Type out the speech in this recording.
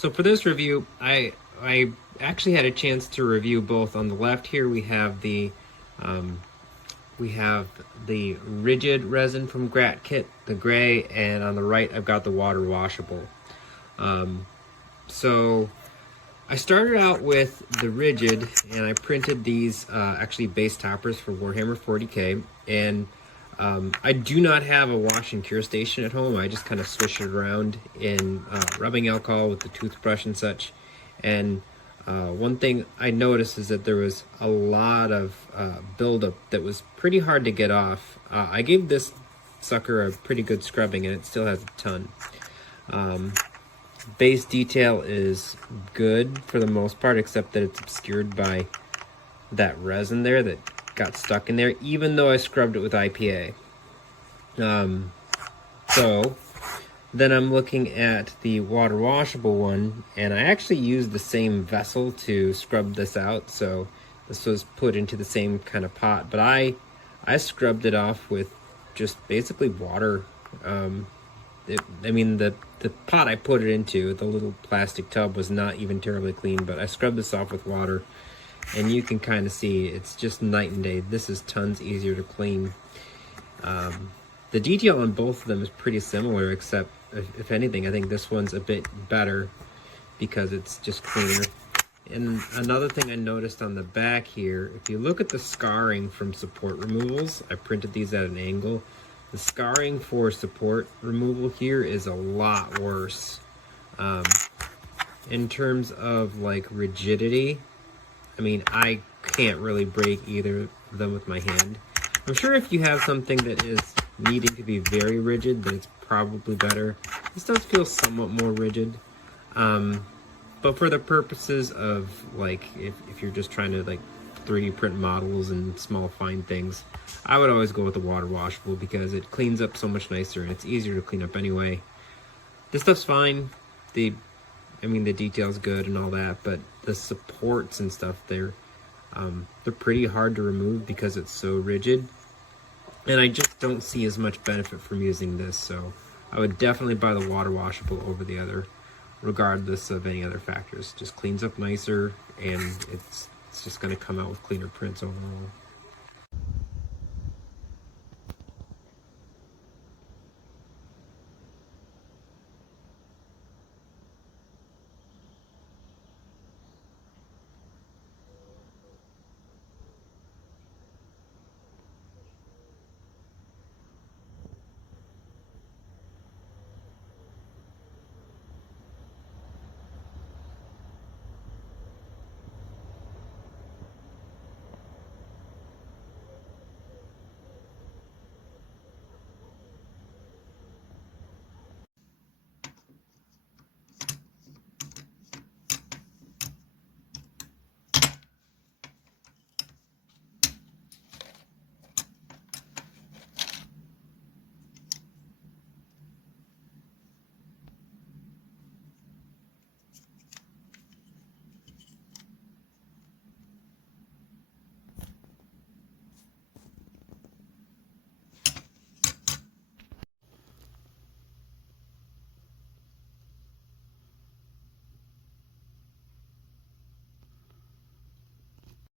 So for this review, I actually had a chance to review both. On the left here we have the rigid resin from GratKit, the gray, and on the right I've got the water washable. So I started out with the rigid, and I printed these actually base toppers for Warhammer 40K, and I do not have a wash and cure station at home. I just kind of swish it around in rubbing alcohol with the toothbrush and such. And one thing I noticed is that there was a lot of buildup that was pretty hard to get off. I gave this sucker a pretty good scrubbing, and it still has a ton. Base detail is good for the most part, except that it's obscured by that resin there that got stuck in there, even though I scrubbed it with IPA. So then I'm looking at the water washable one, and I actually used the same vessel to scrub this out, so this was put into the same kind of pot, but I scrubbed it off with just basically water. The pot I put it into, the little plastic tub, was not even terribly clean, but I scrubbed this off with water, and you can kind of see it's just night and day. This is tons easier to clean. The detail on both of them is pretty similar, except if anything, I think this one's a bit better because it's just cleaner. And another thing I noticed on the back here, if you look at the scarring from support removals, I printed these at an angle. The scarring for support removal here is a lot worse. In terms of like rigidity, I mean, I can't really break either of them with my hand. I'm sure if you have something that is needing to be very rigid, then it's probably better. This does feel somewhat more rigid. But for the purposes of like, if you're just trying to like 3D print models and small fine things, I would always go with the water washable because it cleans up so much nicer and it's easier to clean up anyway. This stuff's fine. The detail's good and all that, but the supports and stuff, they're pretty hard to remove because it's so rigid. And I just don't see as much benefit from using this, so I would definitely buy the water washable over the other, regardless of any other factors. Just cleans up nicer, and it's just going to come out with cleaner prints overall.